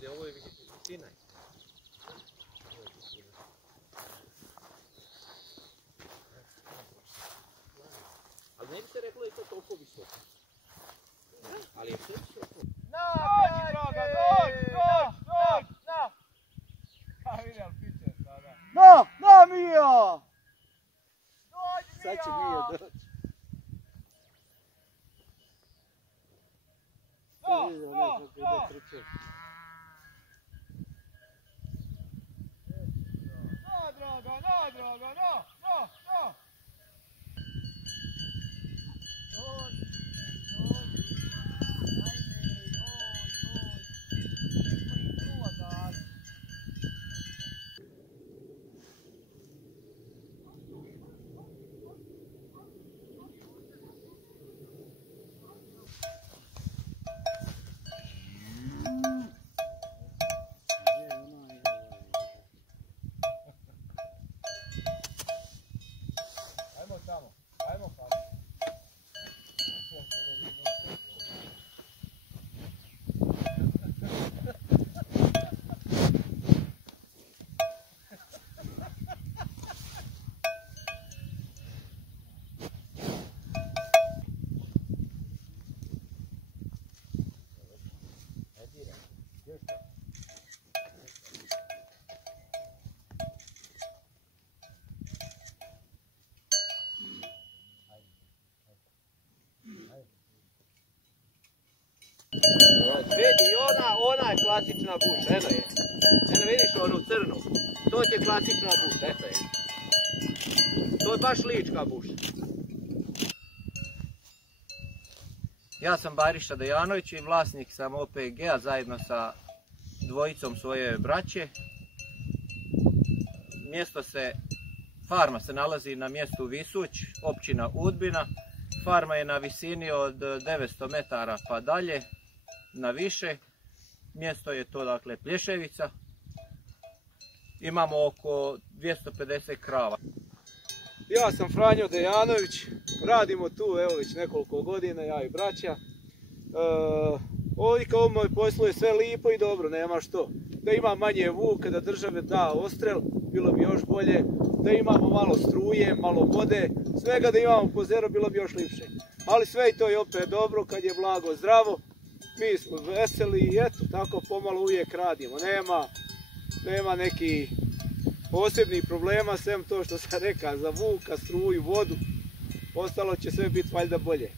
ali ovo je visina. Ali ne bi se reklo da je to toliko visoko. Ali je sve visoko. Dođi droga, dođi, na! Ha, vidjel piće sada. Na, Mija! Dođi, Mija! Sad će Mija doći. Na, droga, na! Vidi, ona je klasična buša, eno je. Eno vidiš onu crnu, to je klasična buša, eto je. To je baš lička buša. Ja sam Bariša Dejanović i vlasnik sam OPG-a zajedno sa dvojicom svoje braće. Farma se nalazi na mjestu Visuć, općina Udbina. Farma je na visini od 900 metara pa dalje, na više. Mjesto je to dakle Plješevica. Imamo oko 250 krava. Ja sam Franjo Dejanović, radimo tu evo već nekoliko godina, ja i braća. Ovdje kao moj poslu je sve lipo i dobro, nema što. Da ima manje vuka, da države da ostrel, bilo bi još bolje. Da imamo malo struje, malo vode, svega da imamo po zero, bilo bi još lipše. Ali sve i to je opet dobro kad je blago zdravo. Mi smo veseli i eto, tako pomalo uvijek radimo. Nema nekih posebnih problema, sem to što sam rekao za vuka, struju, vodu. Ostalo će sve biti valjda bolje.